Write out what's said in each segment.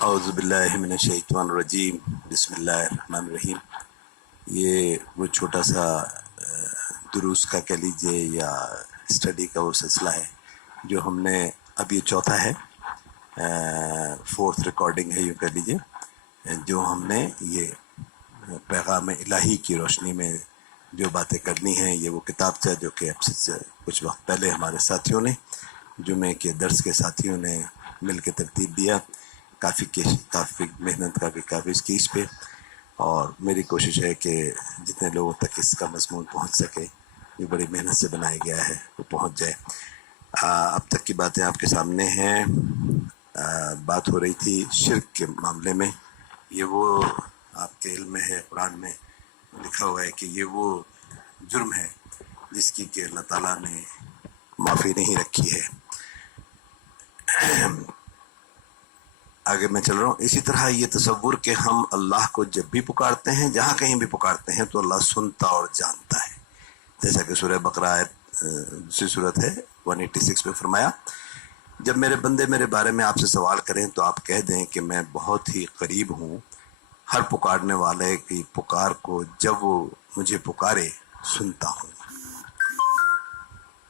اعوذ باللہ من الشیطان الرجیم بسم اللہ الرحمن الرحیم۔ یہ وہ چھوٹا سا دروس کا کہہ لیجیے یا اسٹڈی کا وہ سلسلہ ہے جو ہم نے اب یہ چوتھا ہے، فورتھ ریکارڈنگ ہے یوں کہہ لیجیے، جو ہم نے یہ پیغام الہی کی روشنی میں جو باتیں کرنی ہیں۔ یہ وہ کتابچہ جو کہ اب سے کچھ وقت پہلے ہمارے ساتھیوں نے، جمعے کے درس کے ساتھیوں نے مل کے ترتیب دیا، کافی محنت کافی اس کی اس پہ، اور میری کوشش ہے کہ جتنے لوگوں تک اس کا مضمون پہنچ سکے، یہ بڑی محنت سے بنایا گیا ہے، وہ پہنچ جائے۔ اب تک کی باتیں آپ کے سامنے ہیں۔ بات ہو رہی تھی شرک کے معاملے میں۔ یہ وہ آپ کے علم میں ہے، قرآن میں لکھا ہوا ہے کہ یہ وہ جرم ہے جس کی کہ اللہ تعالیٰ نے معافی نہیں رکھی ہے۔ آگے میں چل رہا ہوں۔ اسی طرح یہ تصور کہ ہم اللہ کو جب بھی پکارتے ہیں، جہاں کہیں بھی پکارتے ہیں، تو اللہ سنتا اور جانتا ہے، جیسا کہ سورہ بقرہ دوسری صورت ہے 186 میں فرمایا، جب میرے بندے میرے بارے میں آپ سے سوال کریں تو آپ کہہ دیں کہ میں بہت ہی قریب ہوں، ہر پکارنے والے کی پکار کو جب وہ مجھے پکارے سنتا ہوں۔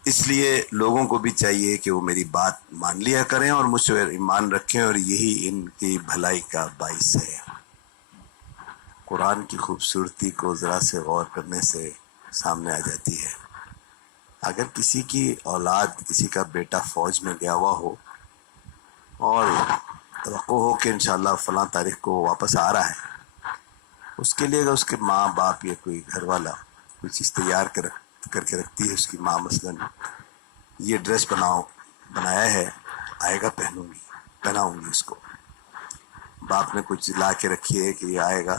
اس لیے لوگوں کو بھی چاہیے کہ وہ میری بات مان لیا کریں اور مجھ سے ایمان رکھیں، اور یہی ان کی بھلائی کا باعث ہے۔ قرآن کی خوبصورتی کو ذرا سے غور کرنے سے سامنے آ جاتی ہے۔ اگر کسی کی اولاد، کسی کا بیٹا فوج میں گیا ہوا ہو اور توقع ہو کہ انشاءاللہ فلاں تاریخ کو واپس آ رہا ہے، اس کے لیے اگر اس کے ماں باپ یا کوئی گھر والا کوئی چیز تیار کر کے رکھتی ہے، اس کی ماں مثلاً یہ ڈریس بنایا ہے، آئے گا پہناؤں گی اس کو، باپ نے کچھ لا کے رکھی ہے کہ یہ آئے گا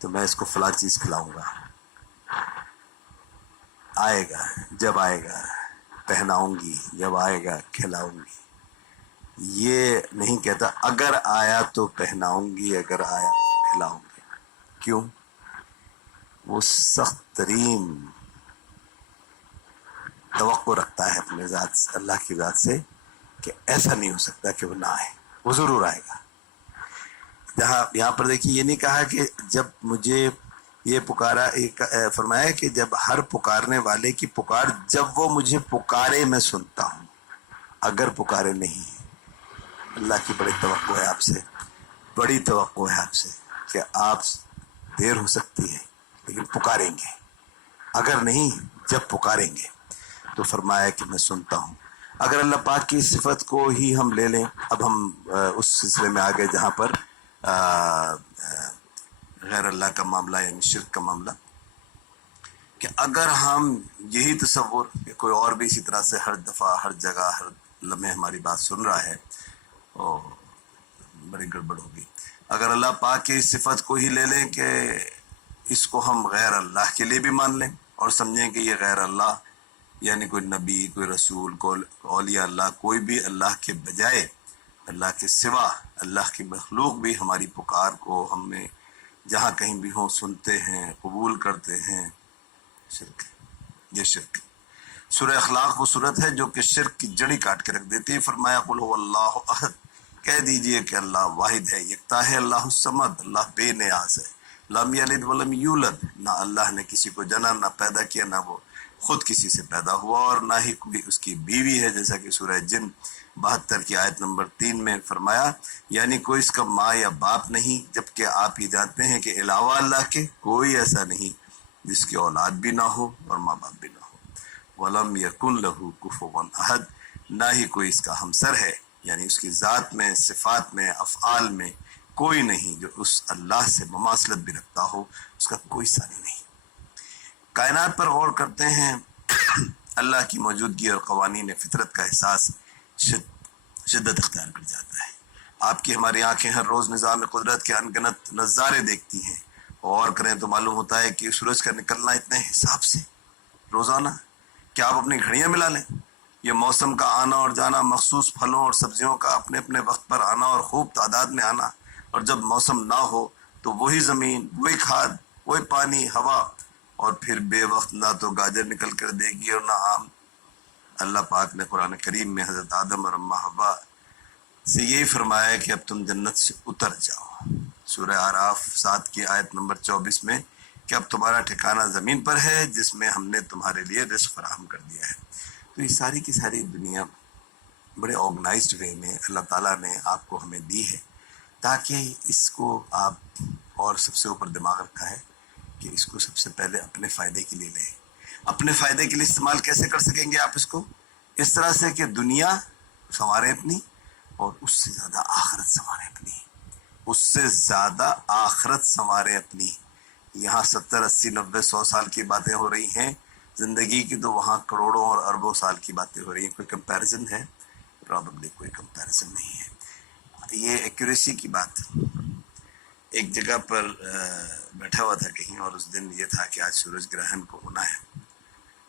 تو میں اس کو فلاں چیز کھلاؤں گا، آئے گا، جب آئے گا پہناؤں گی، جب آئے گا کھلاؤں گی۔ یہ نہیں کہتا اگر آیا تو پہناؤں گی، اگر آیا تو کھلاؤں گی۔ کیوں؟ وہ سخت ترین توقع رکھتا ہے اپنے ذات سے، اللہ کی ذات سے، کہ ایسا نہیں ہو سکتا کہ وہ نہ آئے، وہ ضرور آئے گا۔ یہاں پر دیکھیے، یہ نہیں کہا کہ جب مجھے یہ پکارا، فرمایا کہ جب ہر پکارنے والے کی پکار جب وہ مجھے پکارے میں سنتا ہوں، اگر پکارے نہیں۔ اللہ کی بڑی توقع ہے آپ سے، بڑی توقع ہے آپ سے کہ آپ دیر ہو سکتی ہے لیکن پکاریں گے، اگر نہیں جب پکاریں گے تو فرمایا کہ میں سنتا ہوں۔ اگر اللہ پاک کی صفت کو ہی ہم لے لیں، اب ہم اس سلسلے میں آگے جہاں پر غیر اللہ کا معاملہ یعنی شرک کا معاملہ، کہ اگر ہم یہی تصور کہ کوئی اور بھی اسی طرح سے ہر دفعہ ہر جگہ ہر لمحے ہماری بات سن رہا ہے، اور بڑی گڑبڑ ہوگی۔ اگر اللہ پاک کی صفت کو ہی لے لیں کہ اس کو ہم غیر اللہ کے لیے بھی مان لیں اور سمجھیں کہ یہ غیر اللہ یعنی کوئی نبی، کوئی رسول، کوئی اولیاء اللہ، کوئی بھی اللہ کے بجائے، اللہ کے سوا اللہ کی مخلوق بھی ہماری پکار کو ہمیں جہاں کہیں بھی ہوں سنتے ہیں، قبول کرتے ہیں، شرک، یہ شرک۔ سورہ اخلاق وہ صورت ہے جو کہ شرک کی جڑی کاٹ کے رکھ دیتی ہے۔ فرمایا قل هو اللہ احد، کہہ دیجئے کہ اللہ واحد ہے، یکتا ہے، اللہ الصمد، اللہ بے نیاز ہے، لم یلد ولم یولد، نہ اللہ نے کسی کو جنا، نہ پیدا کیا، نہ وہ خود کسی سے پیدا ہوا، اور نہ ہی کوئی اس کی بیوی ہے، جیسا کہ سورہ جن 72 کی آیت نمبر 3 میں فرمایا، یعنی کوئی اس کا ماں یا باپ نہیں، جبکہ آپ یہ جانتے ہیں کہ علاوہ اللہ کے کوئی ایسا نہیں جس کی اولاد بھی نہ ہو اور ماں باپ بھی نہ ہو۔ وَلَمْ يَكُنْ لَهُ كُفُوًا أَحَدٌ، نہ ہی کوئی اس کا ہمسر ہے، یعنی اس کی ذات میں، صفات میں، افعال میں کوئی نہیں جو اس اللہ سے مماثلت بھی رکھتا ہو، اس کا کوئی ثانی نہیں۔ کائنات پر غور کرتے ہیں، اللہ کی موجودگی اور قوانین فطرت کا احساس شدت اختیار کر جاتا ہے۔ آپ کی ہماری آنکھیں ہر روز نظام قدرت کے انگنت نظارے دیکھتی ہیں، اور کریں تو معلوم ہوتا ہے کہ سورج کا نکلنا اتنے حساب سے روزانہ کہ آپ اپنی گھڑیاں ملا لیں۔ یہ موسم کا آنا اور جانا، مخصوص پھلوں اور سبزیوں کا اپنے اپنے وقت پر آنا اور خوب تعداد میں آنا، اور جب موسم نہ ہو تو وہی زمین، وہی کھاد، وہی پانی، ہوا، اور پھر بے وقت نہ تو گاجر نکل کر دے گی اور نہ آم۔ اللہ پاک نے قرآن کریم میں حضرت آدم اور اماں حوا سے یہی فرمایا کہ اب تم جنت سے اتر جاؤ، سورہ اعراف 7 کی آیت نمبر 24 میں، کہ اب تمہارا ٹھکانہ زمین پر ہے جس میں ہم نے تمہارے لیے رزق فراہم کر دیا ہے۔ تو یہ ساری کی ساری دنیا بڑے آرگنائزڈ وے میں اللہ تعالیٰ نے آپ کو ہمیں دی ہے، تاکہ اس کو آپ، اور سب سے اوپر دماغ رکھا ہے کہ اس کو سب سے پہلے اپنے فائدے کے لیے لیں۔ اپنے فائدے کے لیے استعمال کیسے کر سکیں گے آپ اس کو؟ اس طرح سے کہ دنیا سنواریں اپنی، اور اس سے زیادہ آخرت سنواریں اپنی، اس سے زیادہ آخرت سنواریں اپنی۔ یہاں 70 80 90 100 سال کی باتیں ہو رہی ہیں زندگی کی، تو وہاں کروڑوں اور اربوں سال کی باتیں ہو رہی ہیں۔ کوئی کمپیریزن ہے؟ پرابیبلی کوئی کمپیریزن نہیں ہے۔ یہ ایکوریسی کی بات۔ ایک جگہ پر بیٹھا ہوا تھا کہیں، اور اس دن یہ تھا کہ آج سورج گرہن کو ہونا ہے۔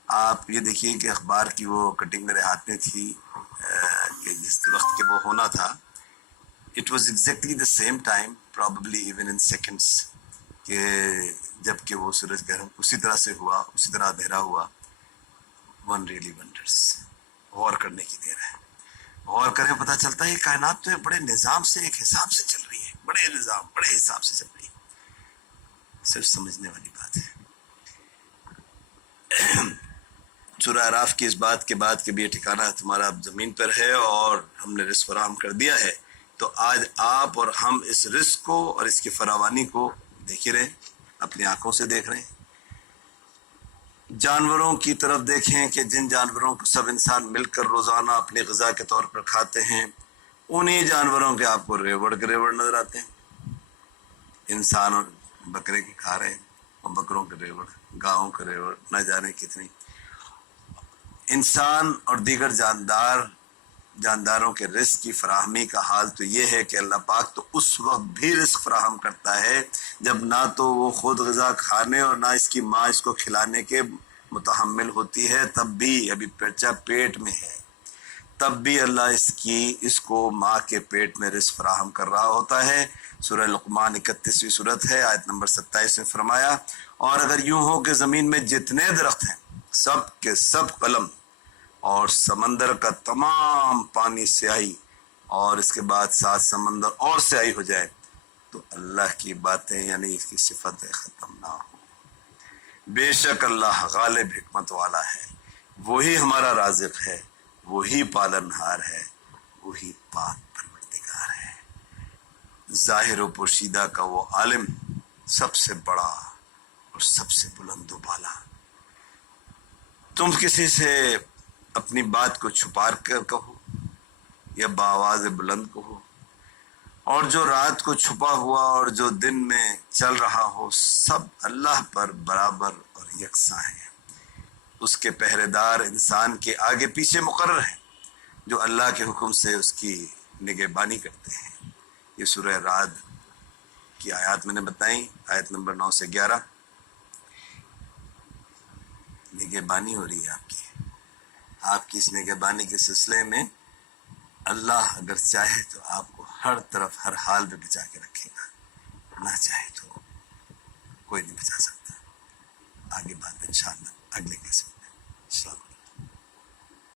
آپ یہ دیکھیے کہ اخبار کی وہ کٹنگ میرے ہاتھ میں تھی کہ جس وقت کہ وہ ہونا تھا، it was exactly the same time, probably even in seconds، کہ جب کہ وہ سورج گرہن اسی طرح سے ہوا، اسی طرح اندھیرا ہوا۔ One really wonders، غور کرنے کی دیر ہے۔ غور کریں پتہ چلتا ہے یہ کائنات تو بڑے نظام سے، ایک حساب سے چل رہی ہے، بڑے نظام، بڑے حساب سے چل رہی ہے۔ صرف سمجھنے والی بات ہے۔ سورہ اعراف کی اس بات کے بعد کہ بھی یہ ٹھکانہ تمہارا اب زمین پر ہے اور ہم نے رزق فراہم کر دیا ہے، تو آج آپ اور ہم اس رزق کو اور اس کی فراوانی کو دیکھ ہی رہے ہیں، اپنی آنکھوں سے دیکھ رہے ہیں۔ جانوروں کی طرف دیکھیں کہ جن جانوروں کو سب انسان مل کر روزانہ اپنی غذا کے طور پر کھاتے ہیں، انہی جانوروں کے آپ کو ریوڑ کے ریوڑ نظر آتے ہیں۔ انسان اور بکرے کے کھا رہے ہیں، اور بکروں کے ریوڑ، گاؤں کے ریوڑ، نہ جانے کتنی۔ انسان اور دیگر جانداروں کے رزق کی فراہمی کا حال تو یہ ہے کہ اللہ پاک تو اس وقت بھی رزق فراہم کرتا ہے جب نہ تو وہ خود غذا کھانے اور نہ اس کی ماں اس کو کھلانے کے متحمل ہوتی ہے، تب بھی ابھی بچہ پیٹ میں ہے، تب بھی اللہ اس کو ماں کے پیٹ میں رزق فراہم کر رہا ہوتا ہے۔ سورہ لقمان 31ویں سورت ہے، آیت نمبر 27 میں فرمایا، اور اگر یوں ہو کہ زمین میں جتنے درخت ہیں سب کے سب قلم، اور سمندر کا تمام پانی سیاہی، اور اس کے بعد 7 سمندر اور سیاہی ہو جائے، تو اللہ کی باتیں یعنی اس کی صفتیں ختم نہ ہو۔ بے شک اللہ غالب حکمت والا ہے، وہی ہمارا رازق ہے، وہی پالنہار ہے، وہی پاک پروردگار ہے۔ ظاہر و پوشیدہ کا وہ عالم، سب سے بڑا اور سب سے بلند و بالا۔ تم کسی سے اپنی بات کو چھپا کر کہو یا بآواز بلند کہو، اور جو رات کو چھپا ہوا اور جو دن میں چل رہا ہو، سب اللہ پر برابر اور یکساں ہیں۔ اس کے پہرے دار انسان کے آگے پیچھے مقرر ہیں، جو اللہ کے حکم سے اس کی نگہبانی کرتے ہیں۔ یہ سورہ رعد کی آیات میں نے بتائیں، آیت نمبر 9 سے 11۔ نگہبانی ہو رہی ہے آپ کی اس نگہبانی کے سلسلے میں اللہ اگر چاہے تو آپ کو ہر طرف ہر حال میں بچا کے رکھے گا، نہ چاہے تو کوئی نہیں بچا سکتا۔ آگے بات انشاءاللہ اگلے قسم میں۔ السلام علیکم۔